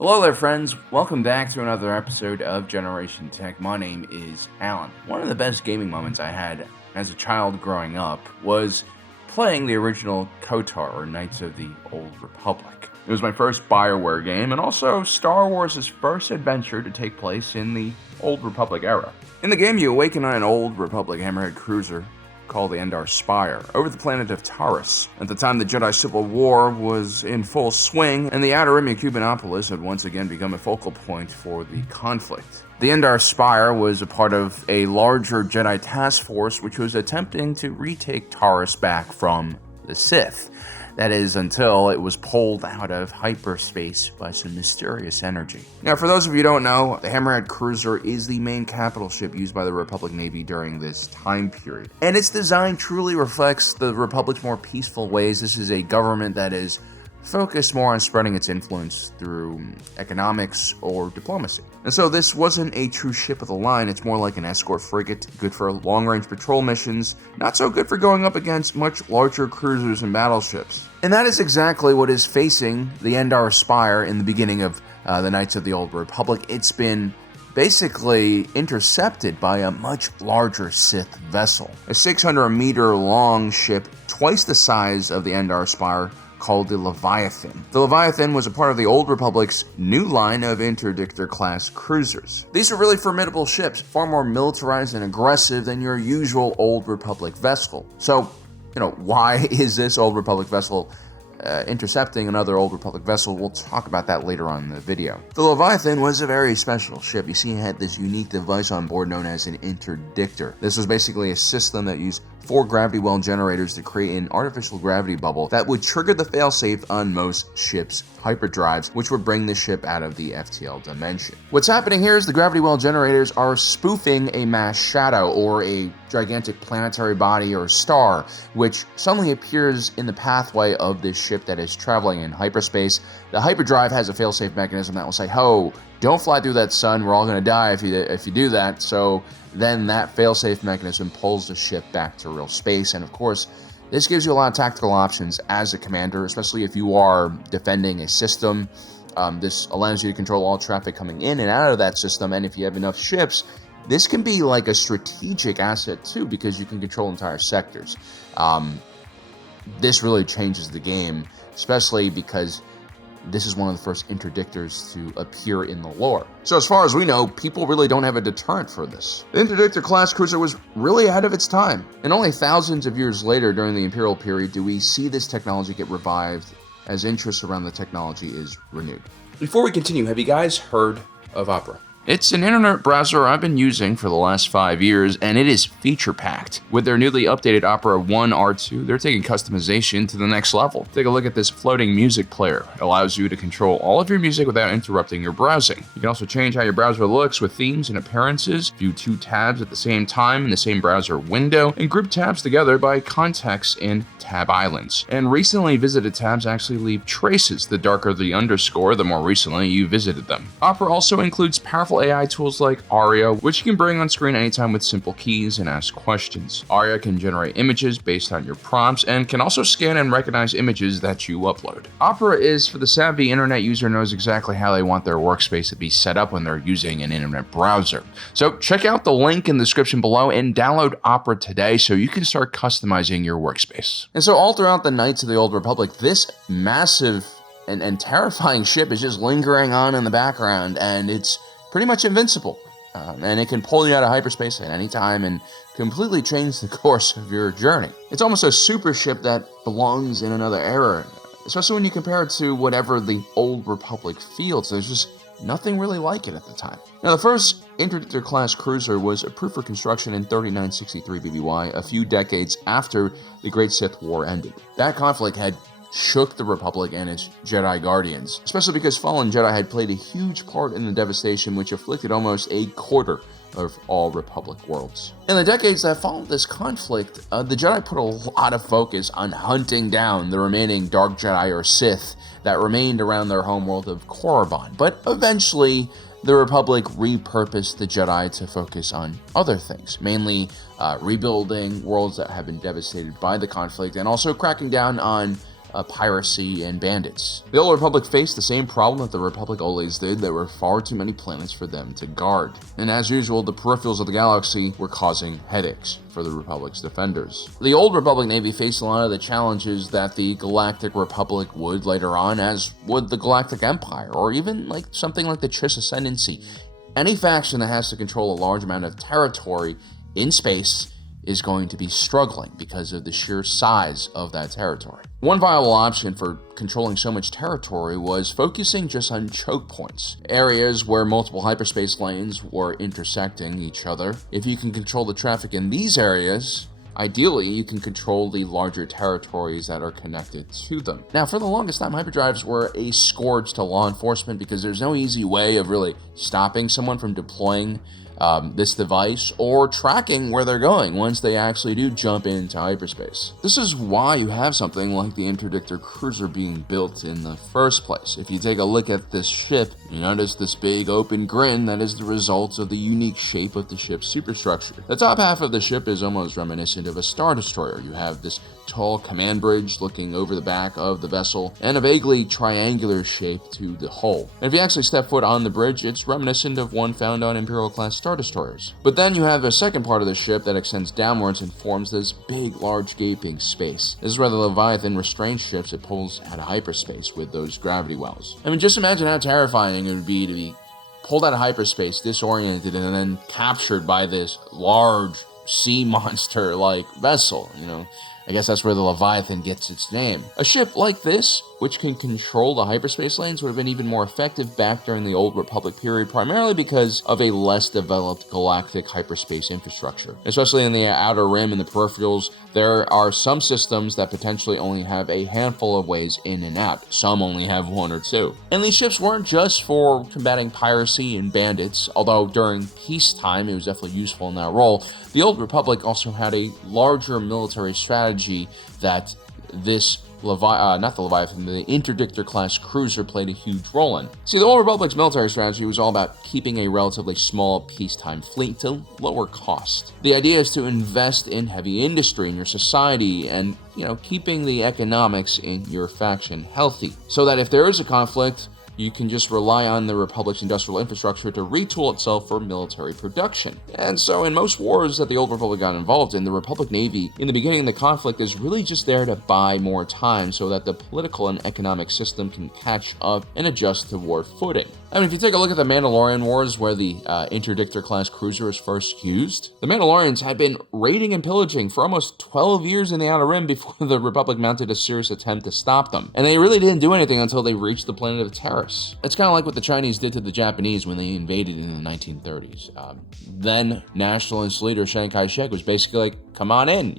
Hello there, friends. Welcome back to another episode of Generation Tech. My name is Alan. One of the best gaming moments I had as a child growing up was playing the original KOTOR, or Knights of the Old Republic. It was my first BioWare game, and also Star Wars' first adventure to take place in the Old Republic era. In the game, you awaken on an Old Republic hammerhead cruiser called the Endar Spire, over the planet of Taurus. At the time, the Jedi Civil War was in full swing, and the outer rim of Cubanopolis had once again become a focal point for the conflict. The Endar Spire was a part of a larger Jedi task force which was attempting to retake Taurus back from the Sith. That is, until it was pulled out of hyperspace by some mysterious energy. Now, for those of you who don't know, the Hammerhead Cruiser is the main capital ship used by the Republic Navy during this time period. And its design truly reflects the Republic's more peaceful ways. This is a government that is focused more on spreading its influence through economics or diplomacy. And so this wasn't a true ship of the line, it's more like an escort frigate, good for long-range patrol missions, not so good for going up against much larger cruisers and battleships. And that is exactly what is facing the Endar Spire in the beginning of the Knights of the Old Republic. It's been basically intercepted by a much larger Sith vessel, a 600-meter long ship, twice the size of the Endar Spire, called the Leviathan. The Leviathan was a part of the Old Republic's new line of Interdictor Class Cruisers. These are really formidable ships, far more militarized and aggressive than your usual Old Republic vessel. So, why is this Old Republic vessel intercepting another Old Republic vessel? We'll talk about that later on in the video. The Leviathan was a very special ship. You see, it had this unique device on board known as an interdictor. This was basically a system that used 4 gravity well generators to create an artificial gravity bubble that would trigger the failsafe on most ships' hyperdrives, which would bring the ship out of the FTL dimension. What's happening here is the gravity well generators are spoofing a mass shadow, or a gigantic planetary body or star, which suddenly appears in the pathway of this ship that is traveling in hyperspace. The hyperdrive has a failsafe mechanism that will say, "Ho, don't fly through that sun, we're all going to die if you do that." So then that failsafe mechanism pulls the ship back to real space, and of course, this gives you a lot of tactical options as a commander, especially if you are defending a system. This allows you to control all traffic coming in and out of that system, and if you have enough ships, this can be like a strategic asset too, because you can control entire sectors. This really changes the game, especially because this is one of the first interdictors to appear in the lore. So as far as we know, people really don't have a deterrent for this. The Interdictor Class Cruiser was really ahead of its time, and only thousands of years later during the Imperial period do we see this technology get revived as interest around the technology is renewed. Before we continue, have you guys heard of Opera? It's an internet browser I've been using for the last 5 years, and it is feature-packed. With their newly updated Opera 1 R2, they're taking customization to the next level. Take a look at this floating music player. It allows you to control all of your music without interrupting your browsing. You can also change how your browser looks with themes and appearances, view 2 tabs at the same time in the same browser window, and group tabs together by context in tab islands. And recently visited tabs actually leave traces. The darker the underscore, the more recently you visited them. Opera also includes powerful AI tools like Aria, which you can bring on screen anytime with simple keys and ask questions. Aria can generate images based on your prompts and can also scan and recognize images that you upload. Opera is for the savvy internet user who knows exactly how they want their workspace to be set up when they're using an internet browser. So check out the link in the description below and download Opera today so you can start customizing your workspace. And so all throughout the Knights of the Old Republic, this massive and terrifying ship is just lingering on in the background, and it's pretty much invincible, and it can pull you out of hyperspace at any time and completely change the course of your journey. It's almost a super ship that belongs in another era, especially when you compare it to whatever the Old Republic fields. There's just nothing really like it at the time. Now, the first Interdictor Class Cruiser was approved for construction in 3963 BBY, a few decades after the Great Sith War ended. That conflict had shook the Republic and its Jedi Guardians, especially because fallen Jedi had played a huge part in the devastation which afflicted almost a quarter of all Republic worlds. In the decades that followed this conflict, the Jedi put a lot of focus on hunting down the remaining Dark Jedi or Sith that remained around their homeworld of Korriban, but eventually the Republic repurposed the Jedi to focus on other things, mainly rebuilding worlds that have been devastated by the conflict, and also cracking down on piracy and bandits. The Old Republic faced the same problem that the Republic always did. There were far too many planets for them to guard. And as usual, the peripherals of the galaxy were causing headaches for the Republic's defenders. The Old Republic Navy faced a lot of the challenges that the Galactic Republic would later on, as would the Galactic Empire, or even like something like the Chiss Ascendancy. Any faction that has to control a large amount of territory in space is going to be struggling because of the sheer size of that territory. One viable option for controlling so much territory was focusing just on choke points, areas where multiple hyperspace lanes were intersecting each other. If you can control the traffic in these areas, ideally, you can control the larger territories that are connected to them. Now, for the longest time, hyperdrives were a scourge to law enforcement because there's no easy way of really stopping someone from deploying this device or tracking where they're going once they actually do jump into hyperspace. This is why you have something like the Interdictor Cruiser being built in the first place. If you take a look at this ship, you notice this big open grin that is the result of the unique shape of the ship's superstructure. The top half of the ship is almost reminiscent of a Star Destroyer. You have this tall command bridge looking over the back of the vessel, and a vaguely triangular shape to the hull. And if you actually step foot on the bridge, it's reminiscent of one found on Imperial-class Star Destroyers. But then you have a second part of the ship that extends downwards and forms this big, large, gaping space. This is where the Leviathan restrains ships it pulls out of hyperspace with those gravity wells. I mean, just imagine how terrifying it would be to be pulled out of hyperspace, disoriented, and then captured by this large sea monster-like vessel, you know. I guess that's where the Leviathan gets its name. A ship like this, which can control the hyperspace lanes, would have been even more effective back during the Old Republic period, primarily because of a less developed galactic hyperspace infrastructure. Especially in the Outer Rim and the peripherals, there are some systems that potentially only have a handful of ways in and out. Some only have one or two. And these ships weren't just for combating piracy and bandits, although during peacetime it was definitely useful in that role. The Old Republic also had a larger military strategy that this not the Leviathan, the Interdictor Class Cruiser played a huge role in. See, the Old Republic's military strategy was all about keeping a relatively small peacetime fleet to lower cost. The idea is to invest in heavy industry in your society and, keeping the economics in your faction healthy, so that if there is a conflict, you can just rely on the Republic's industrial infrastructure to retool itself for military production. And so in most wars that the Old Republic got involved in, the Republic Navy, in the beginning of the conflict, is really just there to buy more time so that the political and economic system can catch up and adjust to war footing. I mean, if you take a look at the Mandalorian Wars, where the Interdictor Class Cruiser was first used, the Mandalorians had been raiding and pillaging for almost 12 years in the Outer Rim before the Republic mounted a serious attempt to stop them. And they really didn't do anything until they reached the planet of Terrace. It's kind of like what the Chinese did to the Japanese when they invaded in the 1930s. Then nationalist leader Chiang Kai-shek was basically like, come on in,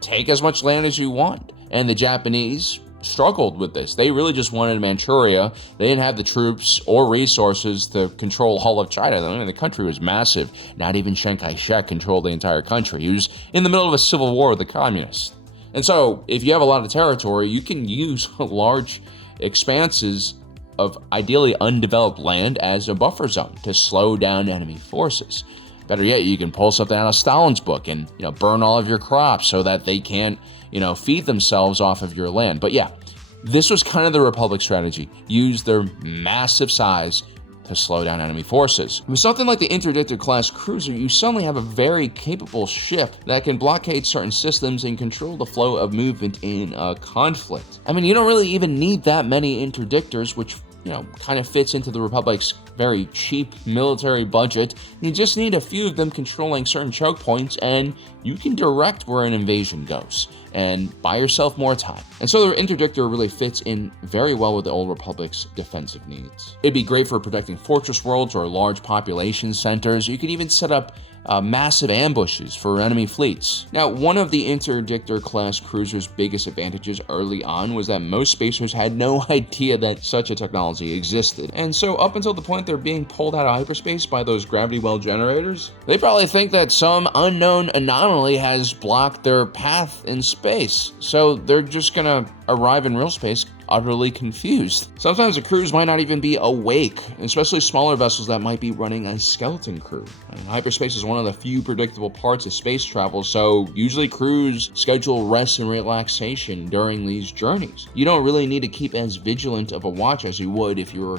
take as much land as you want. And the Japanese struggled with this. They really just wanted Manchuria. They didn't have the troops or resources to control all of China. I mean, the country was massive. Not even Chiang Kai-shek controlled the entire country. He was in the middle of a civil war with the communists. And so, if you have a lot of territory, you can use large expanses of ideally undeveloped land as a buffer zone to slow down enemy forces. Better yet, you can pull something out of Stalin's book and burn all of your crops so that they can't feed themselves off of your land. But yeah, this was kind of the Republic strategy. Use their massive size to slow down enemy forces. With something like the Interdictor Class Cruiser, you suddenly have a very capable ship that can blockade certain systems and control the flow of movement in a conflict. I mean, you don't really even need that many interdictors, which kind of fits into the Republic's very cheap military budget. You just need a few of them controlling certain choke points, and you can direct where an invasion goes and buy yourself more time. And so the Interdictor really fits in very well with the Old Republic's defensive needs. It'd be great for protecting fortress worlds or large population centers. You could even set up massive ambushes for enemy fleets. Now, one of the Interdictor Class Cruiser's biggest advantages early on was that most spacers had no idea that such a technology existed. And so up until the point they're being pulled out of hyperspace by those gravity well generators, they probably think that some unknown anomaly has blocked their path in space. So they're just gonna arrive in real space utterly confused. Sometimes the crews might not even be awake, especially smaller vessels that might be running a skeleton crew. And hyperspace is one of the few predictable parts of space travel, so usually crews schedule rest and relaxation during these journeys. You don't really need to keep as vigilant of a watch as you would if you were,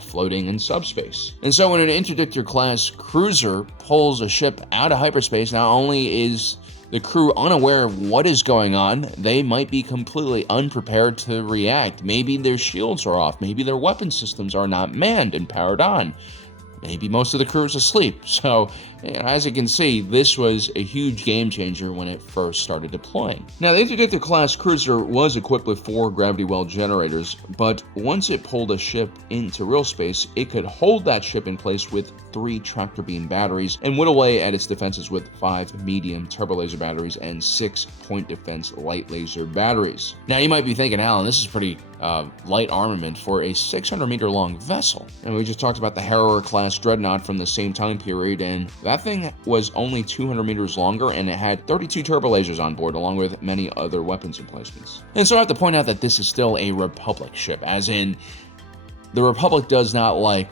floating in subspace. And so when an Interdictor Class Cruiser pulls a ship out of hyperspace, not only is the crew unaware of what is going on, they might be completely unprepared to react. Maybe their shields are off. Maybe their weapon systems are not manned and powered on. Maybe most of the crew is asleep. So, as you can see, this was a huge game changer when it first started deploying. Now, the Interdictor Class Cruiser was equipped with 4 gravity well generators, but once it pulled a ship into real space, it could hold that ship in place with 3 tractor beam batteries and whittle away at its defenses with 5 medium turbo laser batteries and 6 point defense light laser batteries. Now, you might be thinking, Alan, this is pretty light armament for a 600-meter long vessel. And we just talked about the Harrower class dreadnought from the same time period, and that thing was only 200 meters longer, and it had 32 turbo lasers on board, along with many other weapons emplacements. And so I have to point out that this is still a Republic ship, as in the Republic does not like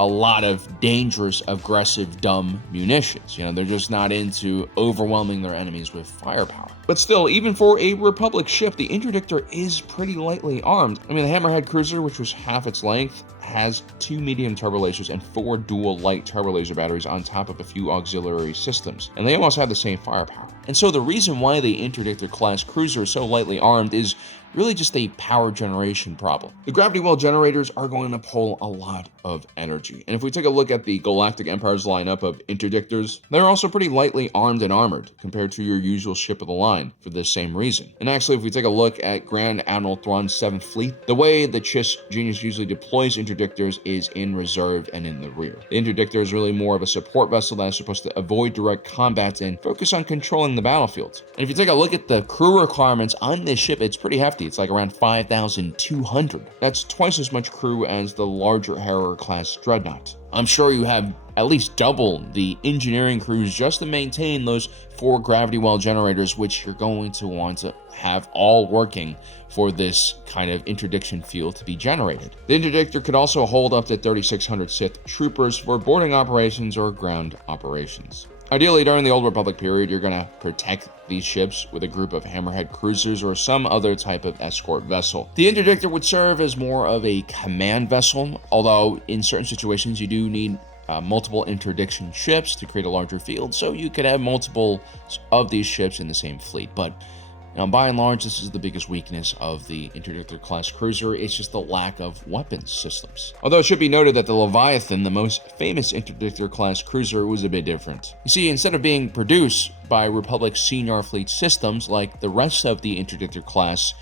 a lot of dangerous, aggressive, dumb munitions. They're just not into overwhelming their enemies with firepower. But still, even for a Republic ship, the Interdictor is pretty lightly armed. The Hammerhead cruiser, which was half its length, has 2 medium turbo lasers and 4 dual light turbo laser batteries on top of a few auxiliary systems, and they almost have the same firepower. And so the reason why the Interdictor Class Cruiser is so lightly armed is really just a power generation problem. The gravity well generators are going to pull a lot of energy. And if we take a look at the Galactic Empire's lineup of interdictors, they're also pretty lightly armed and armored compared to your usual ship of the line for the same reason. And actually, if we take a look at Grand Admiral Thrawn's 7th Fleet, the way the Chiss Genius usually deploys interdictors is in reserve and in the rear. The interdictor is really more of a support vessel that is supposed to avoid direct combat and focus on controlling the battlefield. And if you take a look at the crew requirements on this ship, it's pretty hefty. It's like around 5,200. That's twice as much crew as the larger Harrower class dreadnought. I'm sure you have at least double the engineering crews just to maintain those 4 gravity well generators, which you're going to want to have all working for this kind of interdiction field to be generated. The interdictor could also hold up to 3,600 Sith troopers for boarding operations or ground operations. Ideally, during the Old Republic period, you're going to protect these ships with a group of Hammerhead cruisers or some other type of escort vessel. The Interdictor would serve as more of a command vessel, although in certain situations you do need multiple interdiction ships to create a larger field, so you could have multiple of these ships in the same fleet. But by and large, this is the biggest weakness of the Interdictor Class Cruiser. It's just the lack of weapons systems. Although it should be noted that the Leviathan, the most famous Interdictor Class Cruiser, was a bit different. You see, instead of being produced by Republic Senior Fleet Systems like the rest of the Interdictor class,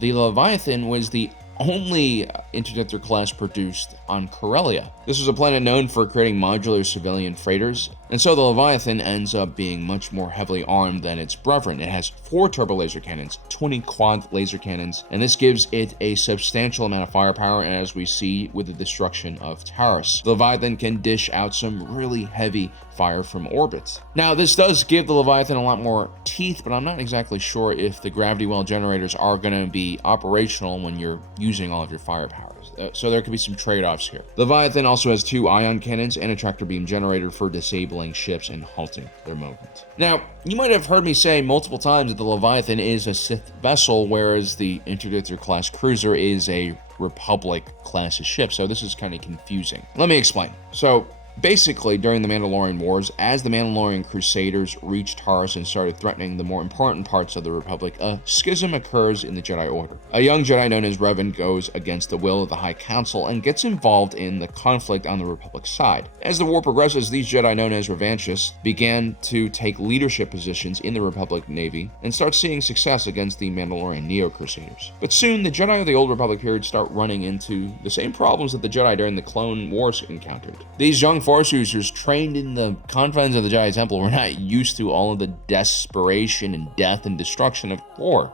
the Leviathan was the only Interdictor class produced on Corellia. This was a planet known for creating modular civilian freighters, and so the Leviathan ends up being much more heavily armed than its brethren. It has 4 turbo laser cannons, 20 quad laser cannons, and this gives it a substantial amount of firepower, and as we see with the destruction of Taurus, the Leviathan can dish out some really heavy fire from orbit. Now, this does give the Leviathan a lot more teeth, but I'm not exactly sure if the gravity well generators are going to be operational when you're using all of your firepower. So there could be some trade-offs here. Leviathan also has 2 ion cannons and a tractor beam generator for disabling ships and halting their movement. Now, you might have heard me say multiple times that the Leviathan is a Sith vessel, whereas the Interdictor Class Cruiser is a Republic class of ship, so this is kind of confusing. Let me explain. So, basically, during the Mandalorian Wars, as the Mandalorian Crusaders reached Taurus and started threatening the more important parts of the Republic, a schism occurs in the Jedi Order. A young Jedi known as Revan goes against the will of the High Council and gets involved in the conflict on the Republic side. As the war progresses, these Jedi known as Revanchists began to take leadership positions in the Republic Navy and start seeing success against the Mandalorian Neo-Crusaders. But soon, the Jedi of the Old Republic period start running into the same problems that the Jedi during the Clone Wars encountered. These young Force users trained in the confines of the Jedi Temple were not used to all of the desperation and death and destruction of war.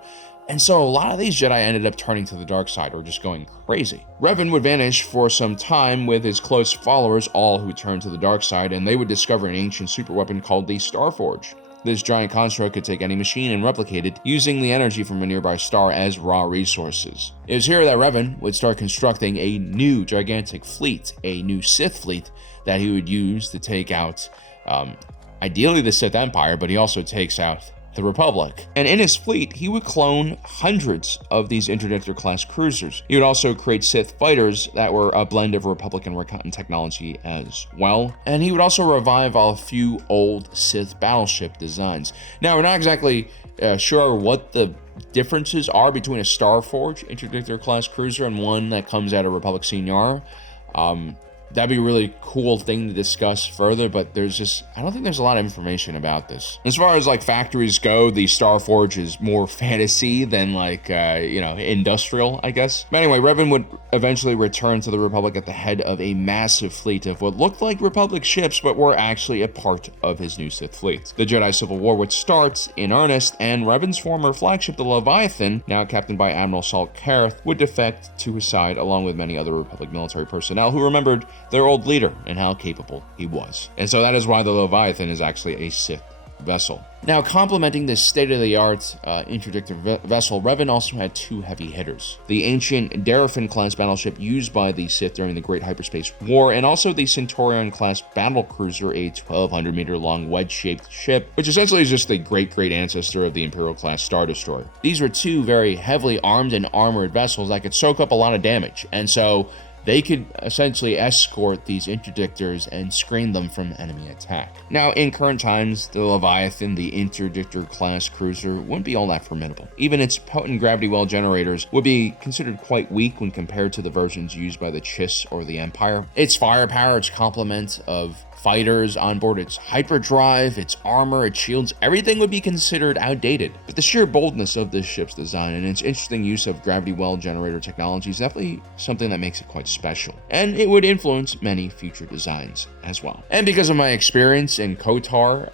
And so a lot of these Jedi ended up turning to the dark side or just going crazy. Revan would vanish for some time with his close followers, all who turned to the dark side, and they would discover an ancient superweapon called the Starforge. This giant construct could take any machine and replicate it using the energy from a nearby star as raw resources. It was here that Revan would start constructing a new gigantic fleet, a new Sith fleet that he would use to take out, ideally the Sith Empire, but he also takes out the Republic. And in his fleet, he would clone hundreds of these Interdictor Class Cruisers. He would also create Sith fighters that were a blend of Republic and Recon technology as well. And he would also revive a few old Sith battleship designs. Now, we're not exactly sure what the differences are between a Starforge Interdictor Class Cruiser and one that comes out of Republic Senior. That'd be a really cool thing to discuss further, but I don't think there's a lot of information about this. As far as like factories go, the Starforge is more fantasy than like, industrial, I guess. But anyway, Revan would eventually return to the Republic at the head of a massive fleet of what looked like Republic ships, but were actually a part of his new Sith fleet. The Jedi Civil War would start in earnest, and Revan's former flagship, the Leviathan, now captained by Admiral Salt Kareth, would defect to his side along with many other Republic military personnel who remembered their old leader and how capable he was. And so that is why the Leviathan is actually a Sith vessel. Now, complementing this state-of-the-art interdictor vessel, Revan also had two heavy hitters. The ancient Daraphin-class battleship used by the Sith during the Great Hyperspace War, and also the Centurion-class battle cruiser, a 1,200-meter-long wedge-shaped ship, which essentially is just the great-great ancestor of the Imperial-class Star Destroyer. These were two very heavily armed and armored vessels that could soak up a lot of damage, and so they could essentially escort these interdictors and screen them from enemy attack. Now, in current times, the Leviathan, the Interdictor Class Cruiser, wouldn't be all that formidable. Even its potent gravity well generators would be considered quite weak when compared to the versions used by the Chiss or the Empire. Its firepower, its complement of fighters on board, its hyperdrive, its armor, its shields, everything would be considered outdated. But the sheer boldness of this ship's design and its interesting use of gravity well generator technology is definitely something that makes it quite special. And it would influence many future designs as well. And because of my experience in KOTOR,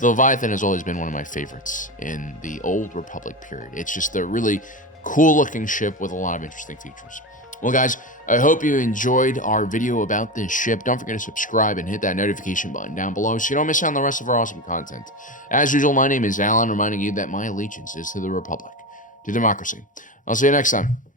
the Leviathan has always been one of my favorites in the Old Republic period. It's just a really cool looking ship with a lot of interesting features. Well, guys, I hope you enjoyed our video about this ship. Don't forget to subscribe and hit that notification button down below so you don't miss out on the rest of our awesome content. As usual, my name is Alan, reminding you that my allegiance is to the Republic, to democracy. I'll see you next time.